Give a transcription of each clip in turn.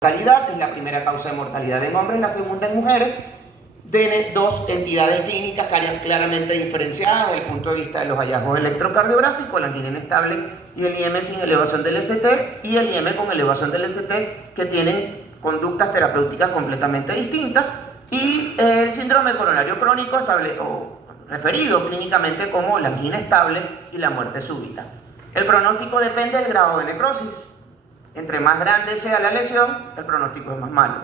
mortalidad, es la primera causa de mortalidad en hombres, la segunda en mujeres. Tiene dos entidades clínicas claramente diferenciadas desde el punto de vista de los hallazgos electrocardiográficos, la angina inestable y el IM sin elevación del ST, y el IM con elevación del ST, que tienen conductas terapéuticas completamente distintas, y el síndrome coronario crónico referido clínicamente como la angina estable y la muerte súbita. El pronóstico depende del grado de necrosis. Entre más grande sea la lesión, el pronóstico es más malo.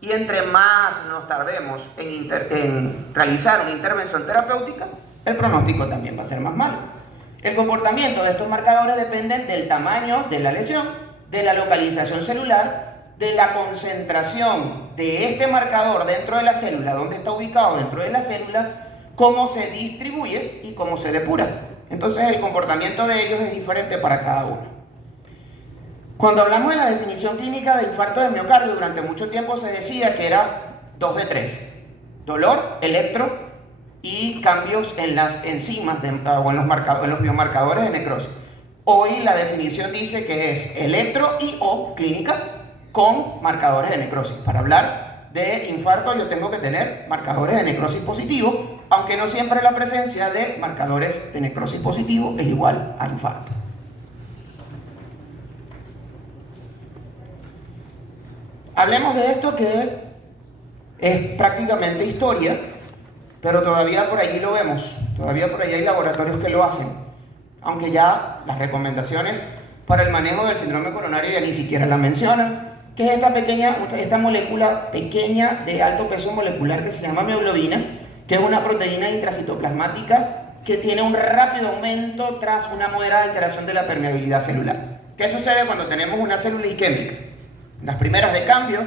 Y entre más nos tardemos en realizar una intervención terapéutica, el pronóstico también va a ser más malo. El comportamiento de estos marcadores depende del tamaño de la lesión, de la localización celular, de la concentración de este marcador dentro de la célula, dónde está ubicado dentro de la célula, cómo se distribuye y cómo se depura. Entonces el comportamiento de ellos es diferente para cada uno. Cuando hablamos de la definición clínica de infarto de miocardio, durante mucho tiempo se decía que era 2 de 3. Dolor, electro y cambios en las enzimas o en los biomarcadores de necrosis. Hoy la definición dice que es electro y o clínica con marcadores de necrosis. Para hablar de infarto yo tengo que tener marcadores de necrosis positivo, aunque no siempre la presencia de marcadores de necrosis positivo es igual a infarto. Hablemos de esto que es prácticamente historia, pero todavía por allí lo vemos, todavía por allí hay laboratorios que lo hacen, aunque ya las recomendaciones para el manejo del síndrome coronario ya ni siquiera la mencionan, que es esta molécula pequeña de alto peso molecular que se llama mioglobina, que es una proteína intracitoplasmática que tiene un rápido aumento tras una moderada alteración de la permeabilidad celular. ¿Qué sucede cuando tenemos una célula isquémica? Las primeras de cambio,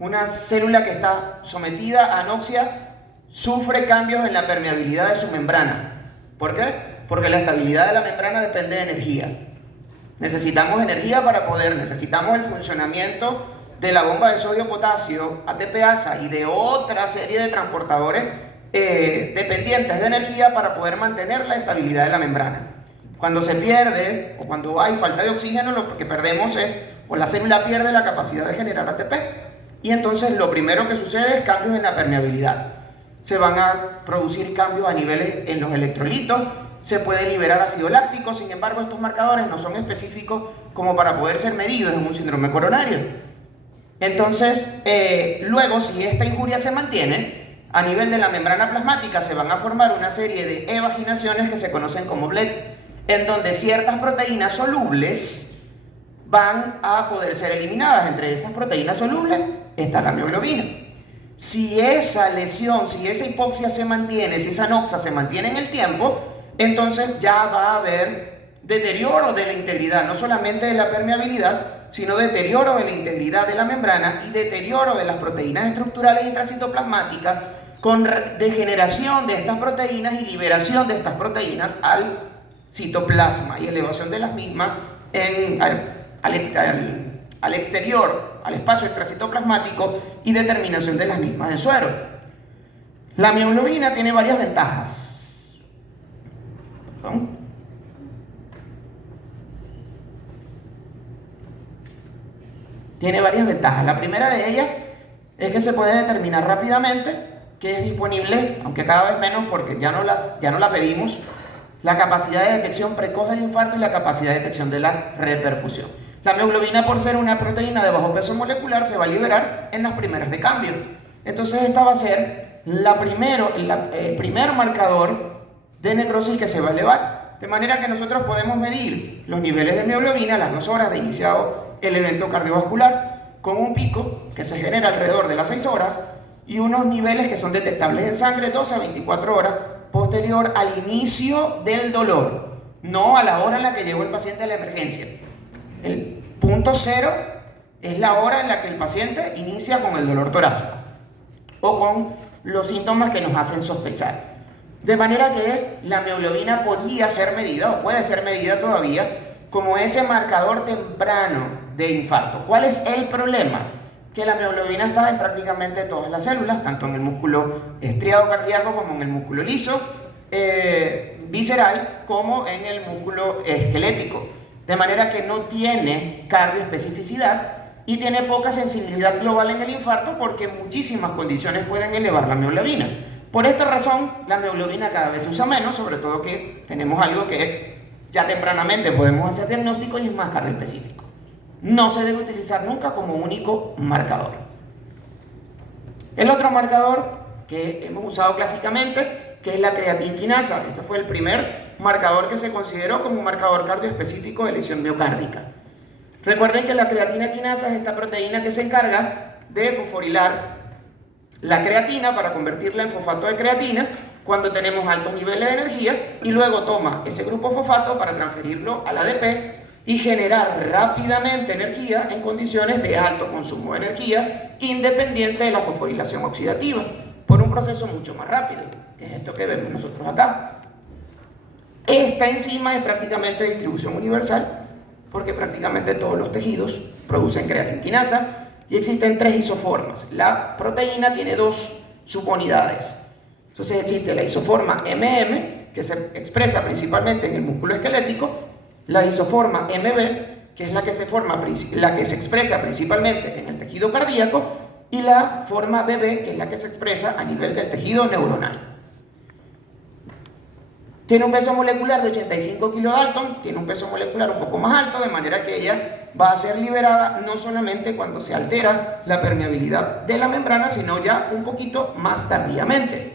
una célula que está sometida a anoxia sufre cambios en la permeabilidad de su membrana. ¿Por qué? Porque la estabilidad de la membrana depende de energía. Necesitamos energía necesitamos el funcionamiento de la bomba de sodio-potasio, ATPasa y de otra serie de transportadores dependientes de energía para poder mantener la estabilidad de la membrana. Cuando se pierde o cuando hay falta de oxígeno, lo que perdemos es, o la célula pierde la capacidad de generar ATP. Y entonces lo primero que sucede es cambios en la permeabilidad. Se van a producir cambios a niveles en los electrolitos, se puede liberar ácido láctico, sin embargo estos marcadores no son específicos como para poder ser medidos en un síndrome coronario. Entonces, luego si esta injuria se mantiene, a nivel de la membrana plasmática se van a formar una serie de evaginaciones que se conocen como BLET, en donde ciertas proteínas solubles van a poder ser eliminadas. Entre esas proteínas solubles está la mioglobina. Si esa lesión, si esa hipoxia se mantiene, si esa anoxia se mantiene en el tiempo, entonces ya va a haber deterioro de la integridad, no solamente de la permeabilidad, sino deterioro de la integridad de la membrana y deterioro de las proteínas estructurales intracitoplasmáticas, con degeneración de estas proteínas y liberación de estas proteínas al citoplasma y elevación de las mismas al exterior, al espacio extracitoplasmático y determinación de las mismas en suero. La mioglobina tiene varias ventajas. Tiene varias ventajas. La primera de ellas es que se puede determinar rápidamente, que es disponible, aunque cada vez menos porque ya no la pedimos, la capacidad de detección precoz del infarto y la capacidad de detección de la reperfusión. La mioglobina, por ser una proteína de bajo peso molecular, se va a liberar en las primeras de cambio. Entonces esta va a ser el primer marcador de necrosis que se va a elevar. De manera que nosotros podemos medir los niveles de mioglobina a las 2 horas de iniciado el evento cardiovascular, con un pico que se genera alrededor de las 6 horas y unos niveles que son detectables en sangre 12 a 24 horas posterior al inicio del dolor, no a la hora en la que llegó el paciente a la emergencia. El punto cero es la hora en la que el paciente inicia con el dolor torácico o con los síntomas que nos hacen sospechar. De manera que la mioglobina podía ser medida o puede ser medida todavía como ese marcador temprano de infarto. ¿Cuál es el problema? Que la mioglobina está en prácticamente todas las células, tanto en el músculo estriado cardíaco como en el músculo liso, visceral, como en el músculo esquelético. De manera que no tiene cardioespecificidad y tiene poca sensibilidad global en el infarto porque muchísimas condiciones pueden elevar la mioglobina. Por esta razón, la mioglobina cada vez se usa menos, sobre todo que tenemos algo que ya tempranamente podemos hacer diagnóstico y es más cardio-específico. No se debe utilizar nunca como único marcador. El otro marcador que hemos usado clásicamente, que es la creatinquinasa. Este fue el primer marcador que se consideró como un marcador cardioespecífico de lesión miocárdica. Recuerden que la creatina quinasa es esta proteína que se encarga de fosforilar la creatina para convertirla en fosfato de creatina cuando tenemos altos niveles de energía y luego toma ese grupo fosfato para transferirlo al ADP y generar rápidamente energía en condiciones de alto consumo de energía independiente de la fosforilación oxidativa por un proceso mucho más rápido, que es esto que vemos nosotros acá. Esta enzima es prácticamente de distribución universal porque prácticamente todos los tejidos producen creatinquinasa y existen 3 isoformas. La proteína tiene 2 subunidades. Entonces existe la isoforma MM, que se expresa principalmente en el músculo esquelético, la isoforma MB, que es la que se expresa principalmente en el tejido cardíaco, y la forma BB, que es la que se expresa a nivel del tejido neuronal. Tiene un peso molecular de 85 kilodalton, tiene un peso molecular un poco más alto, de manera que ella va a ser liberada no solamente cuando se altera la permeabilidad de la membrana, sino ya un poquito más tardíamente.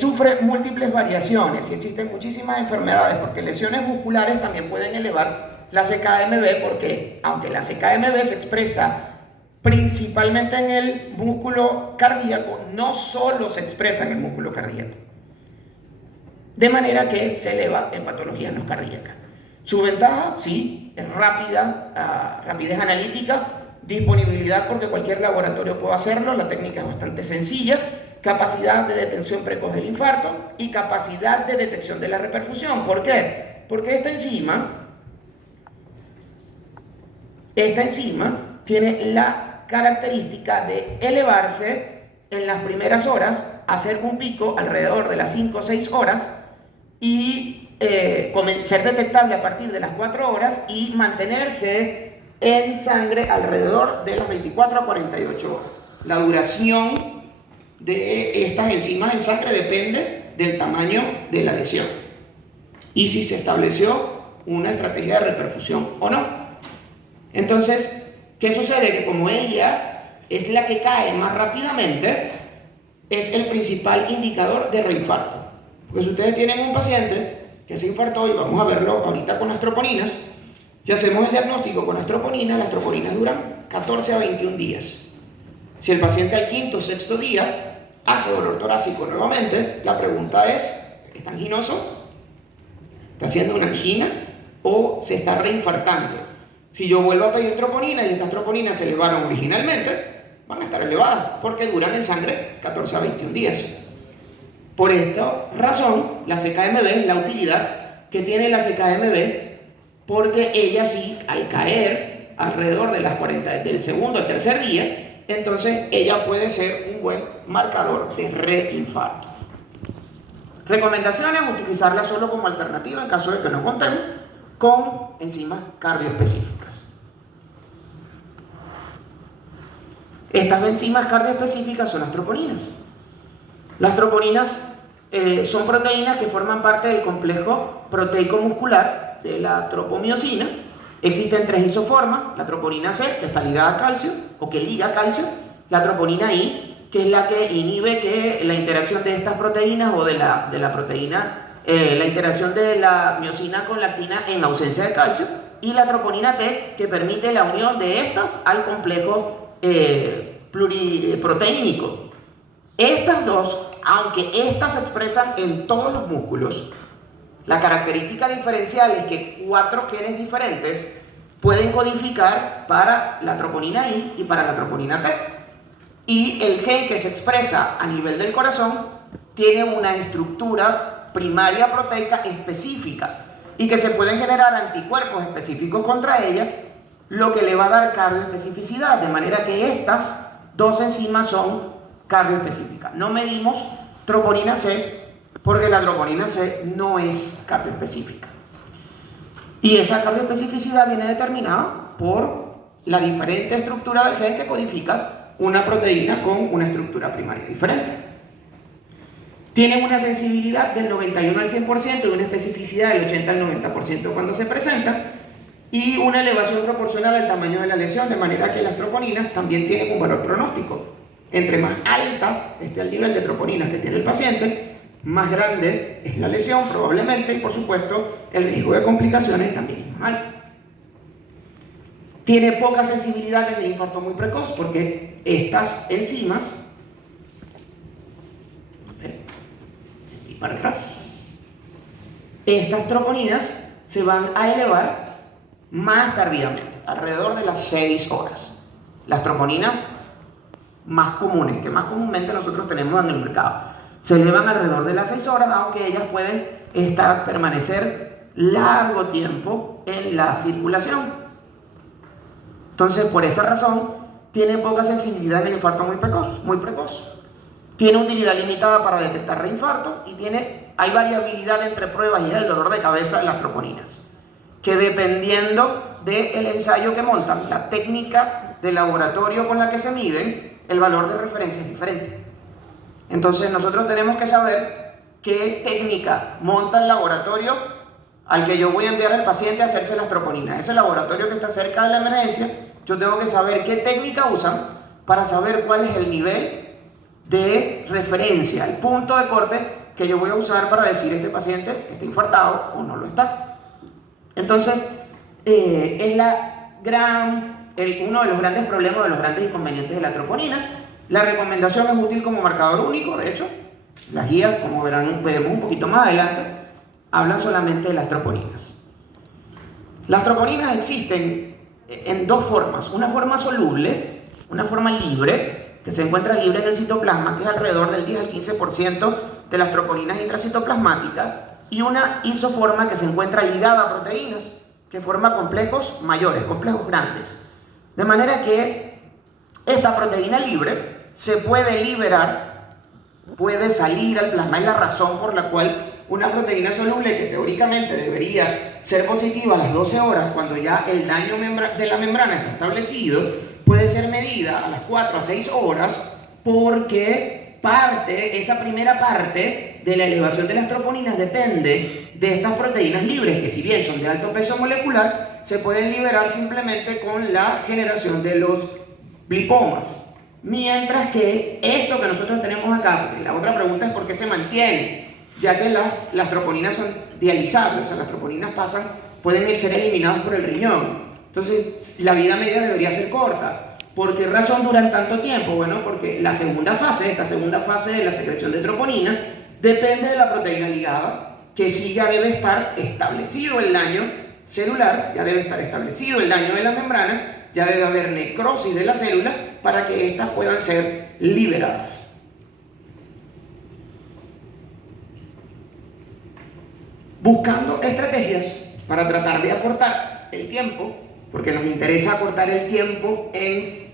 Sufre múltiples variaciones y existen muchísimas enfermedades, porque lesiones musculares también pueden elevar la CKMB, porque aunque la CKMB se expresa principalmente en el músculo cardíaco, no solo se expresa en el músculo cardíaco. De manera que se eleva en patologías no cardíacas. Su ventaja, sí, es rápida, rapidez analítica, disponibilidad porque cualquier laboratorio puede hacerlo, la técnica es bastante sencilla, capacidad de detención precoz del infarto y capacidad de detección de la reperfusión. ¿Por qué? Porque esta enzima tiene la característica de elevarse en las primeras horas, hacer un pico alrededor de las 5 o 6 horas, y ser detectable a partir de las 4 horas y mantenerse en sangre alrededor de las 24 a 48 horas. La duración de estas enzimas en sangre depende del tamaño de la lesión y si se estableció una estrategia de reperfusión o no. Entonces, ¿qué sucede? Que como ella es la que cae más rápidamente, es el principal indicador de reinfarto. Porque si ustedes tienen un paciente que se infartó, y vamos a verlo ahorita con las troponinas, y hacemos el diagnóstico con las troponinas duran 14 a 21 días. Si el paciente al 5º o 6º día hace dolor torácico nuevamente, la pregunta es, ¿está anginoso? ¿Está haciendo una angina? ¿O se está reinfartando? Si yo vuelvo a pedir troponinas y estas troponinas se elevaron originalmente, van a estar elevadas porque duran en sangre 14 a 21 días. Por esta razón, la CKMB es la utilidad que tiene la CKMB, porque ella sí, al caer alrededor de las 40, del segundo al tercer día, entonces ella puede ser un buen marcador de reinfarto. Recomendaciones: utilizarla solo como alternativa en caso de que no contemos con enzimas cardioespecíficas. Estas enzimas cardioespecíficas son las troponinas. Las troponinas son proteínas que forman parte del complejo proteico muscular de la tropomiosina. Existen 3 isoformas: la troponina C, que está ligada a calcio o que liga calcio; la troponina I, que es la que inhibe que la interacción de estas proteínas o de la proteína, la interacción de la miosina con lactina en ausencia de calcio; y la troponina T, que permite la unión de estas al complejo pluriproteínico. Estas dos, aunque estas se expresan en todos los músculos, la característica diferencial es que 4 genes diferentes pueden codificar para la troponina I y para la troponina T. Y el gen que se expresa a nivel del corazón tiene una estructura primaria proteica específica y que se pueden generar anticuerpos específicos contra ella, lo que le va a dar cardioespecificidad, de manera que estas 2 enzimas son cardioespecíficas. No medimos troponina C porque la troponina C no es cardioespecífica. Y esa cardioespecificidad viene determinada por la diferente estructura del gen que codifica una proteína con una estructura primaria diferente. Tienen una sensibilidad del 91 al 100% y una especificidad del 80 al 90% cuando se presenta, y una elevación proporcional al tamaño de la lesión, de manera que las troponinas también tienen un valor pronóstico. Entre más alta esté el nivel de troponinas que tiene el paciente, más grande es la lesión probablemente, y por supuesto el riesgo de complicaciones también es más alto. Tiene poca sensibilidad en el infarto muy precoz porque estas enzimas, y para atrás, estas troponinas se van a elevar más tardíamente, alrededor de las 6 horas. Las troponinas más comunes, que más comúnmente nosotros tenemos en el mercado, se elevan alrededor de las 6 horas, aunque ellas pueden permanecer largo tiempo en la circulación. Entonces, por esa razón, tiene poca sensibilidad en el infarto muy precoz. Tiene utilidad limitada para detectar reinfarto y hay variabilidad entre pruebas y el dolor de cabeza de las troponinas, que dependiendo del ensayo que montan, la técnica de laboratorio con la que se miden, el valor de referencia es diferente. Entonces nosotros tenemos que saber qué técnica monta el laboratorio al que yo voy a enviar al paciente a hacerse las troponinas. Ese laboratorio que está cerca de la emergencia, yo tengo que saber qué técnica usan para saber cuál es el nivel de referencia, el punto de corte que yo voy a usar para decir este paciente está infartado o no lo está. Entonces, es uno de los grandes problemas, de los grandes inconvenientes de la troponina. La recomendación es útil como marcador único. De hecho, las guías, como veremos un poquito más adelante, hablan solamente de las troponinas. Las troponinas existen en dos formas: una forma soluble, una forma libre, que se encuentra libre en el citoplasma, que es alrededor del 10 al 15% de las troponinas intracitoplasmáticas, y una isoforma que se encuentra ligada a proteínas, que forma complejos mayores, complejos grandes. De manera que esta proteína libre se puede liberar, puede salir al plasma. Es la razón por la cual una proteína soluble, que teóricamente debería ser positiva a las 12 horas, cuando ya el daño de la membrana está establecido, puede ser medida a las 4 a 6 horas, porque esa primera parte de la elevación de las troponinas depende de estas proteínas libres, que si bien son de alto peso molecular, se pueden liberar simplemente con la generación de los lipomas. Mientras que esto que nosotros tenemos acá, porque la otra pregunta es por qué se mantiene, ya que las troponinas son dializables, o sea, las troponinas pueden ser eliminadas por el riñón. Entonces, la vida media debería ser corta. ¿Por qué razón duran tanto tiempo? Bueno, porque esta segunda fase de la secreción de troponina, depende de la proteína ligada, que sí ya debe estar establecido el daño celular, ya debe estar establecido el daño de la membrana, ya debe haber necrosis de la célula para que éstas puedan ser liberadas. Buscando estrategias para tratar de acortar el tiempo, porque nos interesa acortar el tiempo en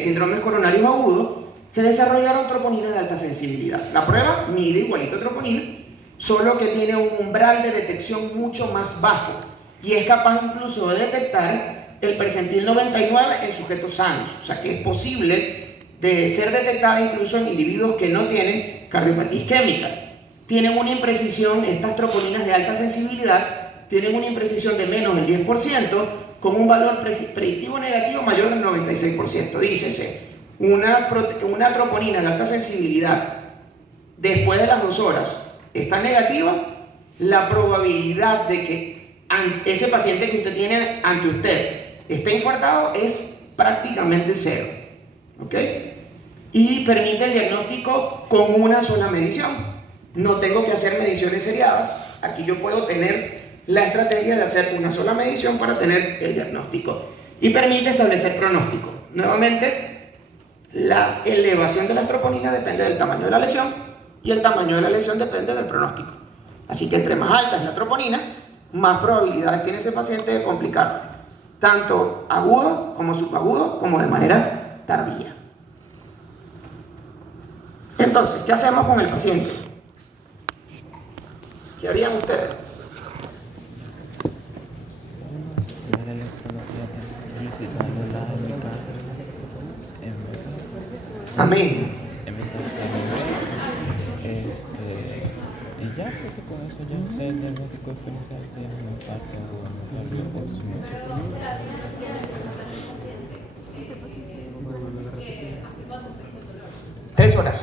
síndromes coronarios agudos, se desarrollaron troponinas de alta sensibilidad. La prueba mide igualito troponina, solo que tiene un umbral de detección mucho más bajo y es capaz incluso de detectar el percentil 99 en sujetos sanos. O sea que es posible de ser detectada incluso en individuos que no tienen cardiopatía isquémica. Tienen una imprecisión, estas troponinas de alta sensibilidad tienen una imprecisión de menos del 10%, con un valor predictivo negativo mayor del 96%. Dícese, una troponina de alta sensibilidad después de las 2 horas está negativa, la probabilidad de que ese paciente que usted tiene ante usted esté infartado es prácticamente 0. ¿Ok? Y permite el diagnóstico con una sola medición. No tengo que hacer mediciones seriadas. Aquí yo puedo tener la estrategia de hacer una sola medición para tener el diagnóstico. Y permite establecer pronóstico. Nuevamente, la elevación de las troponinas depende del tamaño de la lesión y el tamaño de la lesión depende del pronóstico. Así que entre más alta es la troponina, más probabilidades tiene ese paciente de complicarse, tanto agudo como subagudo, como de manera tardía. Entonces, ¿qué hacemos con el paciente? ¿Qué harían ustedes? La electrología, Amén. Y ya, porque con eso ya sé el diagnóstico diferencial si es un infarto o un miocardio. 3 horas.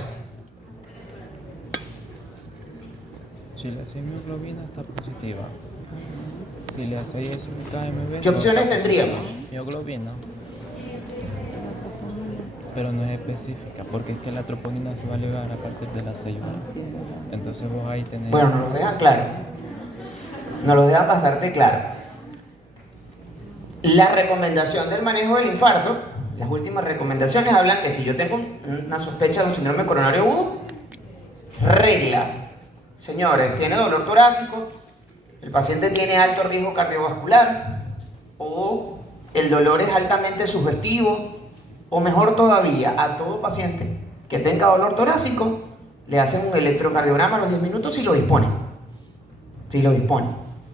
Si la hemoglobina está positiva, si le hacéis un KMB, ¿Qué opciones tendríamos? mioglobina, pero no es específica, porque es que la troponina se va a elevar a partir de las 6 horas. Entonces vos ahí tenés... Bueno, nos lo dejan claro. Nos lo dejan bastante claro. La recomendación del manejo del infarto, las últimas recomendaciones hablan que si yo tengo una sospecha de un síndrome coronario agudo, regla, señores, tiene dolor torácico, el paciente tiene alto riesgo cardiovascular, o el dolor es altamente sugestivo, o mejor todavía, a todo paciente que tenga dolor torácico, le hacen un electrocardiograma a los 10 minutos si lo dispone. Si lo dispone.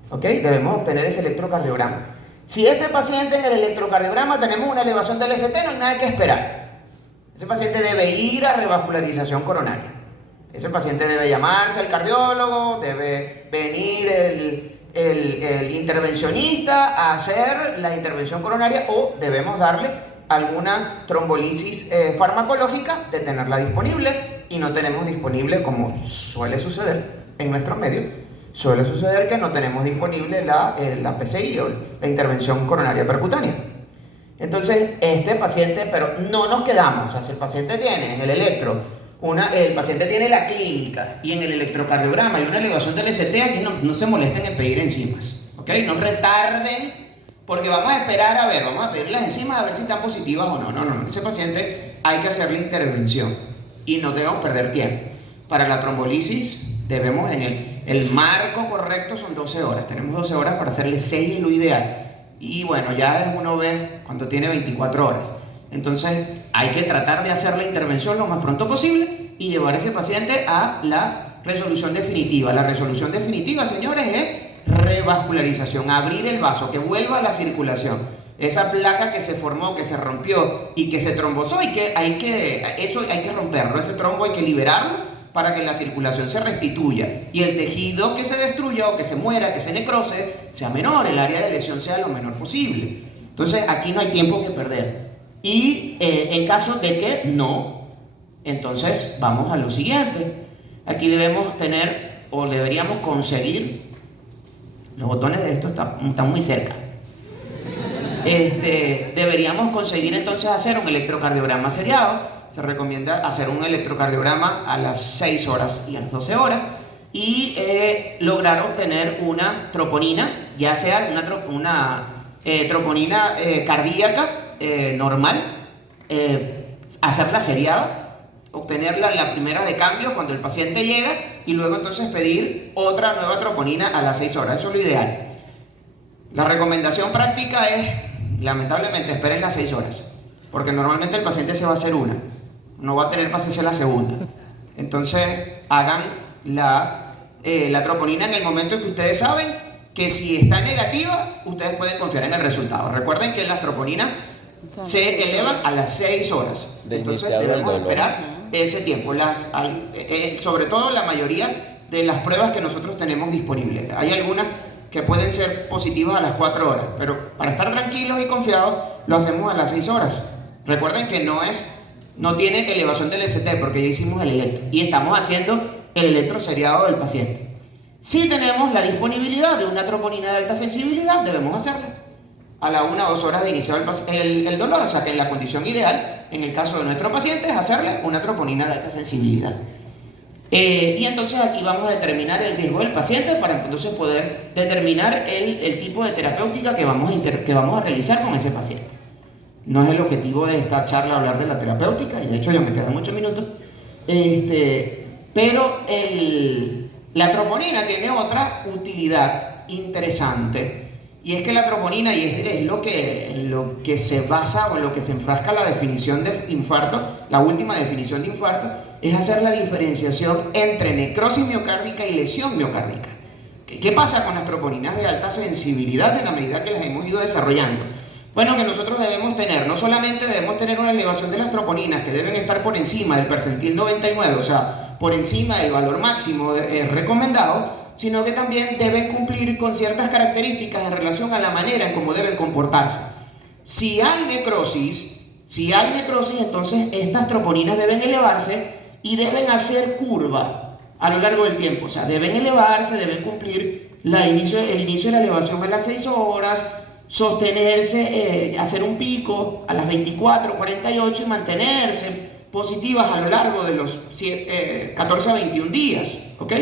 ¿Ok? Debemos obtener ese electrocardiograma. Si este paciente en el electrocardiograma tenemos una elevación del ST, no hay nada que esperar. Ese paciente debe ir a revascularización coronaria. Ese paciente debe llamarse al cardiólogo, debe venir el intervencionista a hacer la intervención coronaria, o debemos darle alguna trombolisis farmacológica de tenerla disponible, y no tenemos disponible, como suele suceder en nuestros medios, suele suceder que no tenemos disponible la PCI o la intervención coronaria percutánea. Entonces, este paciente, pero no nos quedamos, o sea, si el paciente tiene en el el paciente tiene la clínica y en el electrocardiograma hay una elevación del ST, aquí no se molesten en pedir enzimas, ¿ok? No retarden, porque vamos a esperar a ver, vamos a pedir las enzimas a ver si están positivas o no. No, ese paciente hay que hacer la intervención y no debemos perder tiempo. Para la trombolisis debemos el marco correcto son 12 horas, tenemos 12 horas para hacerle 6 es lo ideal, y bueno, ya uno ve cuando tiene 24 horas. Entonces hay que tratar de hacer la intervención lo más pronto posible y llevar a ese paciente a la resolución definitiva. La resolución definitiva, señores, es revascularización, abrir el vaso, que vuelva a la circulación. Esa placa que se formó, que se rompió y que se trombosó, hay que romperlo, ese trombo hay que liberarlo para que la circulación se restituya y el tejido que se destruya o que se muera, que se necrose, sea menor, el área de lesión sea lo menor posible. Entonces aquí no hay tiempo que perder. Y en caso de que no, entonces vamos a lo siguiente. Aquí debemos tener, o deberíamos conseguir, los botones de esto están muy cerca. Deberíamos conseguir entonces hacer un electrocardiograma seriado. Se recomienda hacer un electrocardiograma a las 6 horas y a las 12 horas y lograr obtener una troponina, ya sea una troponina cardíaca normal, hacerla seriada, obtenerla en la primera de cambio cuando el paciente llega y luego entonces pedir otra nueva troponina a las 6 horas. Eso es lo ideal. La recomendación práctica es, lamentablemente, esperen las 6 horas, porque normalmente el paciente se va a hacer una, no va a tener para hacerse la segunda. Entonces hagan la troponina en el momento en que ustedes saben que si está negativa, ustedes pueden confiar en el resultado. Recuerden que las troponinas se elevan a las 6 horas. Entonces debemos esperar ese tiempo. Sobre todo la mayoría de las pruebas que nosotros tenemos disponibles. Hay algunas que pueden ser positivas a las 4 horas, pero para estar tranquilos y confiados lo hacemos a las 6 horas. Recuerden que no tiene elevación del ST porque ya hicimos el electro y estamos haciendo el electro seriado del paciente. Si tenemos la disponibilidad de una troponina de alta sensibilidad, debemos hacerla a la 1 o 2 horas de iniciar el dolor. O sea que la condición ideal en el caso de nuestro paciente es hacerle una troponina de alta sensibilidad. Y entonces aquí vamos a determinar el riesgo del paciente para entonces poder determinar el tipo de terapéutica que vamos a realizar con ese paciente. No es el objetivo de esta charla hablar de la terapéutica, y de hecho ya me quedan 8 minutos, pero la troponina tiene otra utilidad interesante, y es que la troponina, y es lo que se basa o en lo que se enfrasca la definición de infarto, la última definición de infarto, es hacer la diferenciación entre necrosis miocárdica y lesión miocárdica. ¿Qué pasa con las troponinas de alta sensibilidad en la medida que las hemos ido desarrollando? Bueno, que nosotros debemos tener, no solamente debemos tener una elevación de las troponinas que deben estar por encima del percentil 99, o sea, por encima del valor máximo recomendado, sino que también deben cumplir con ciertas características en relación a la manera en cómo deben comportarse. Si hay necrosis, entonces estas troponinas deben elevarse y deben hacer curva a lo largo del tiempo, o sea, deben elevarse, deben cumplir el inicio de la elevación a las 6 horas, sostenerse, hacer un pico a las 24, 48 y mantenerse positivas a lo largo de los 14 a 21 días, ¿ok?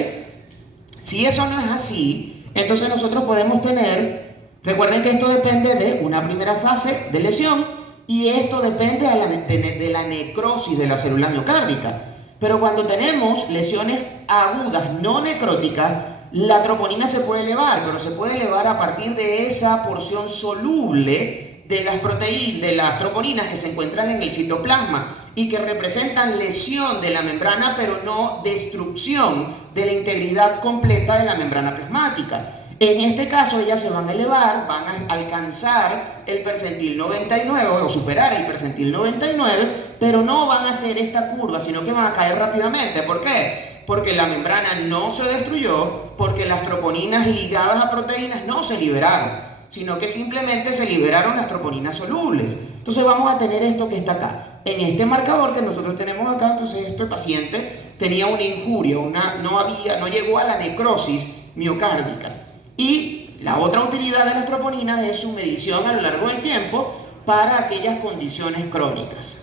Si eso no es así, entonces nosotros podemos tener, recuerden que esto depende de una primera fase de lesión y esto depende de la necrosis de la célula miocárdica. Pero cuando tenemos lesiones agudas no necróticas, la troponina se puede elevar, pero se puede elevar a partir de esa porción soluble de las proteínas, de las troponinas que se encuentran en el citoplasma y que representan lesión de la membrana, pero no destrucción de la integridad completa de la membrana plasmática. En este caso ellas se van a elevar, van a alcanzar el percentil 99 o superar el percentil 99, pero no van a hacer esta curva, sino que van a caer rápidamente. ¿Por qué? Porque la membrana no se destruyó, porque las troponinas ligadas a proteínas no se liberaron, sino que simplemente se liberaron las troponinas solubles. Entonces vamos a tener esto que está acá. En este marcador que nosotros tenemos acá, entonces este paciente tenía una injuria, no llegó a la necrosis miocárdica. Y la otra utilidad de las troponinas es su medición a lo largo del tiempo para aquellas condiciones crónicas.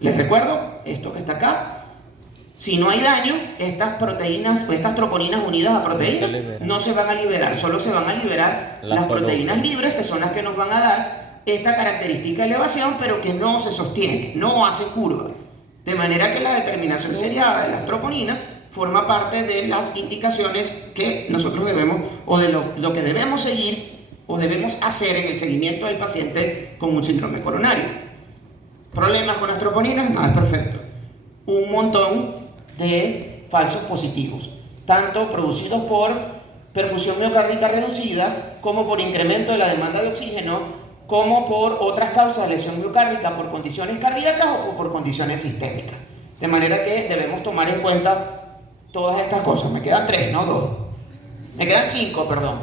Les recuerdo esto que está acá. Si no hay daño, estas proteínas o estas troponinas unidas a proteínas no se van a liberar, solo se van a liberar las proteínas libres, que son las que nos van a dar esta característica de elevación, pero que no se sostiene, no hace curva. De manera que la determinación seriada de las troponinas forma parte de las indicaciones que nosotros debemos, o de lo que debemos seguir o debemos hacer en el seguimiento del paciente con un síndrome coronario. ¿Problemas con las troponinas? Nada, es perfecto. Un montón de falsos positivos, tanto producidos por perfusión miocárdica reducida, como por incremento de la demanda de oxígeno, como por otras causas de lesión miocárdica, por condiciones cardíacas o por condiciones sistémicas. De manera que debemos tomar en cuenta todas estas cosas. Me quedan 3, no 2. Me quedan 5, perdón.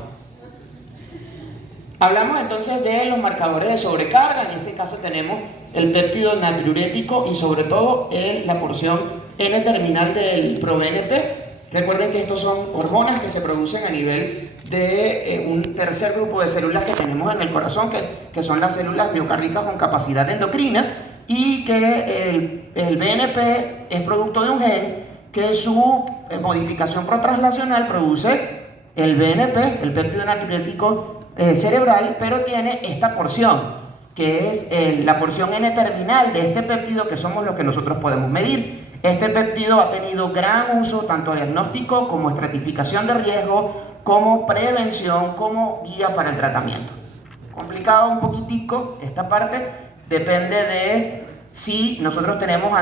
Hablamos entonces de los marcadores de sobrecarga. En este caso tenemos el péptido natriurético y sobre todo la porción N-terminal del ProBNP. Recuerden que estos son hormonas que se producen a nivel de un tercer grupo de células que tenemos en el corazón, que son las células miocárdicas con capacidad endocrina, y que el BNP es producto de un gen que su modificación protranslacional produce el BNP, el péptido natriurético cerebral, pero tiene esta porción, que es la porción N-terminal de este péptido, que somos los que nosotros podemos medir. Este péptido ha tenido gran uso, tanto diagnóstico como estratificación de riesgo, como prevención, como guía para el tratamiento. Complicado un poquitico esta parte, depende de si nosotros estamos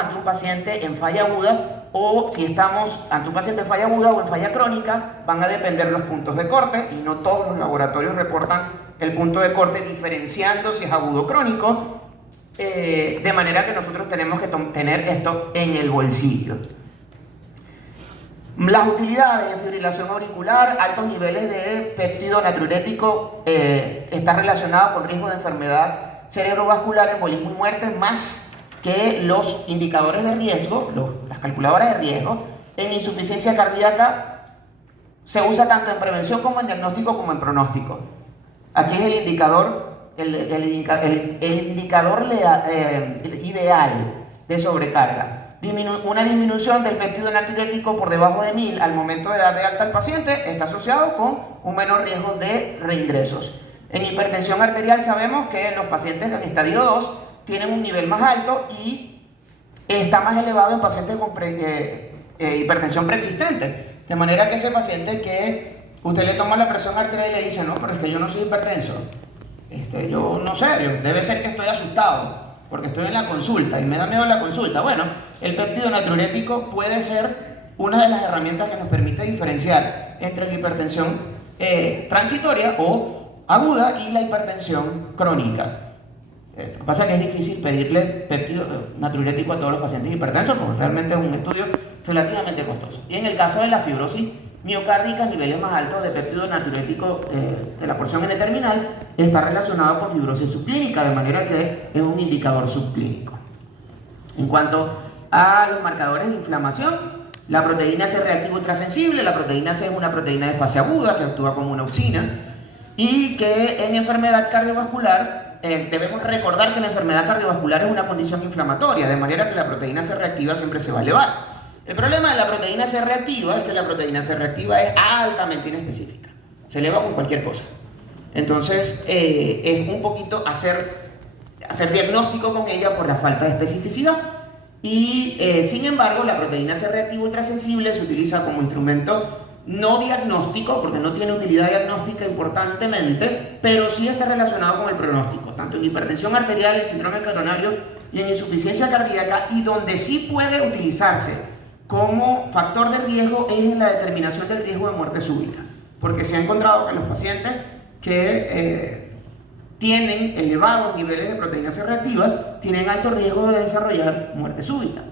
ante un paciente en falla aguda, o si estamos ante un paciente en falla aguda o en falla crónica. Van a depender los puntos de corte, y no todos los laboratorios reportan el punto de corte diferenciando si es agudo o crónico, de manera que nosotros tenemos que tener esto en el bolsillo. Las utilidades en fibrilación auricular: altos niveles de péptido natriurético está relacionado con riesgo de enfermedad cerebrovascular, embolismo y muerte, más que los indicadores de riesgo, las calculadoras de riesgo. En insuficiencia cardíaca se usa tanto en prevención como en diagnóstico como en pronóstico. Aquí es el indicador, ideal de sobrecarga. Una disminución del péptido natriurético por debajo de 1000 al momento de dar de alta al paciente está asociado con un menor riesgo de reingresos. En hipertensión arterial sabemos que los pacientes en estadio 2 tienen un nivel más alto y está más elevado en pacientes con hipertensión preexistente. De manera que ese paciente que usted le toma la presión arterial y le dice: no, pero es que yo no soy hipertenso, yo no sé, debe ser que estoy asustado porque estoy en la consulta y me da miedo la consulta. Bueno, el péptido natriurético puede ser una de las herramientas que nos permite diferenciar entre la hipertensión transitoria o aguda y la hipertensión crónica. Lo que pasa es que es difícil pedirle péptido natriurético a todos los pacientes hipertensos porque realmente es un estudio relativamente costoso. Y en el caso de la fibrosis miocárdica, niveles más altos de péptido natriurético de la porción N-terminal está relacionado con fibrosis subclínica, de manera que es un indicador subclínico. En cuanto a los marcadores de inflamación, la proteína C reactiva ultrasensible. La proteína C es una proteína de fase aguda que actúa como una auxina y que en enfermedad cardiovascular debemos recordar que la enfermedad cardiovascular es una condición inflamatoria, de manera que la proteína C reactiva siempre se va a elevar. El problema de la proteína C reactiva es que la proteína C reactiva es altamente inespecífica, se eleva con cualquier cosa. Entonces es un poquito hacer diagnóstico con ella por la falta de especificidad. Y sin embargo, la proteína C reactiva ultrasensible se utiliza como instrumento no diagnóstico, porque no tiene utilidad diagnóstica importantemente, pero sí está relacionado con el pronóstico, tanto en hipertensión arterial, en síndrome coronario y en insuficiencia cardíaca, y donde sí puede utilizarse como factor de riesgo es en la determinación del riesgo de muerte súbita, porque se ha encontrado que los pacientes que tienen elevados niveles de proteína C reactiva tienen alto riesgo de desarrollar muerte súbita.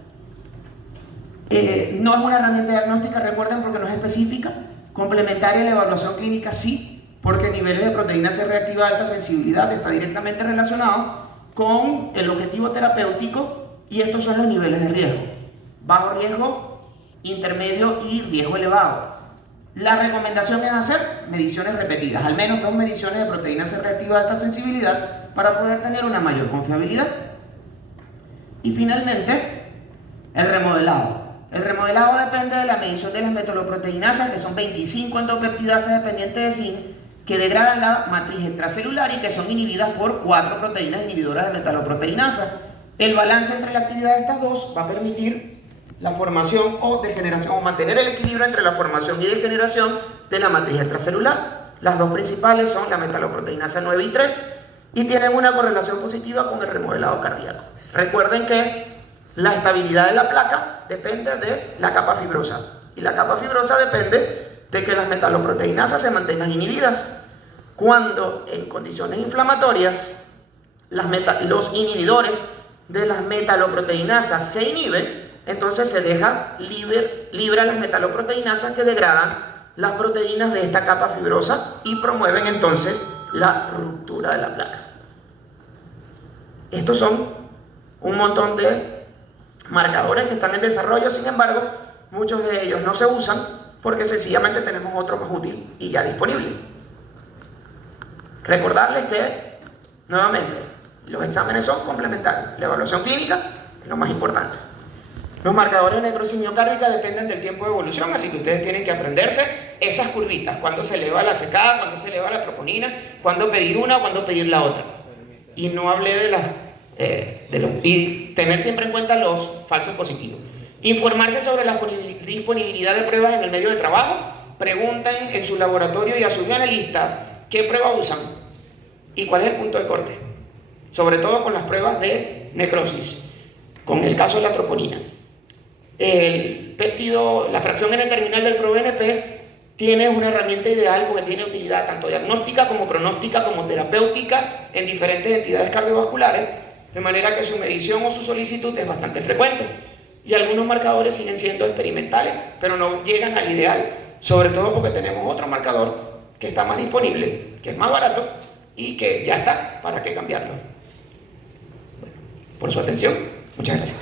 No es una herramienta diagnóstica, recuerden, porque no es específica. Complementaria a la evaluación clínica sí, porque niveles de proteína C reactiva de alta sensibilidad está directamente relacionado con el objetivo terapéutico, y estos son los niveles de riesgo: bajo riesgo, intermedio y riesgo elevado. La recomendación es hacer mediciones repetidas, al menos 2 mediciones de proteína C reactiva de alta sensibilidad para poder tener una mayor confiabilidad. Y finalmente, el remodelado. El remodelado depende de la medición de las metaloproteinasas, que son 25 endopeptidasas dependientes de zinc, que degradan la matriz extracelular y que son inhibidas por 4 proteínas inhibidoras de metaloproteinasa. El balance entre la actividad de estas dos va a permitir la formación o degeneración, o mantener el equilibrio entre la formación y degeneración de la matriz extracelular. Las dos principales son la metaloproteinasa 9 y 3 y tienen una correlación positiva con el remodelado cardíaco. Recuerden que la estabilidad de la placa depende de la capa fibrosa, y la capa fibrosa depende de que las metaloproteinasas se mantengan inhibidas. Cuando en condiciones inflamatorias los inhibidores de las metaloproteinasas se inhiben, entonces se deja libre a las metaloproteinasas que degradan las proteínas de esta capa fibrosa y promueven entonces la ruptura de la placa. Estos son un montón de marcadores que están en desarrollo, sin embargo, muchos de ellos no se usan porque sencillamente tenemos otro más útil y ya disponible. Recordarles que, nuevamente, los exámenes son complementarios. La evaluación clínica es lo más importante. Los marcadores de necrosis miocárdica dependen del tiempo de evolución, así que ustedes tienen que aprenderse esas curvitas: cuándo se eleva la CK, cuándo se eleva la troponina, cuándo pedir una, cuándo pedir la otra. Y no hablé de las y tener siempre en cuenta los falsos positivos. Informarse sobre la disponibilidad de pruebas en el medio de trabajo. Pregunten en su laboratorio y a su analista qué prueba usan y cuál es el punto de corte, sobre todo con las pruebas de necrosis, con el caso de la troponina. El péptido, la fracción N-terminal del ProBNP tiene una herramienta ideal porque tiene utilidad tanto diagnóstica como pronóstica como terapéutica en diferentes entidades cardiovasculares, de manera que su medición o su solicitud es bastante frecuente, y algunos marcadores siguen siendo experimentales, pero no llegan al ideal, sobre todo porque tenemos otro marcador que está más disponible, que es más barato y que ya está, ¿para qué cambiarlo? Bueno, por su atención, muchas gracias.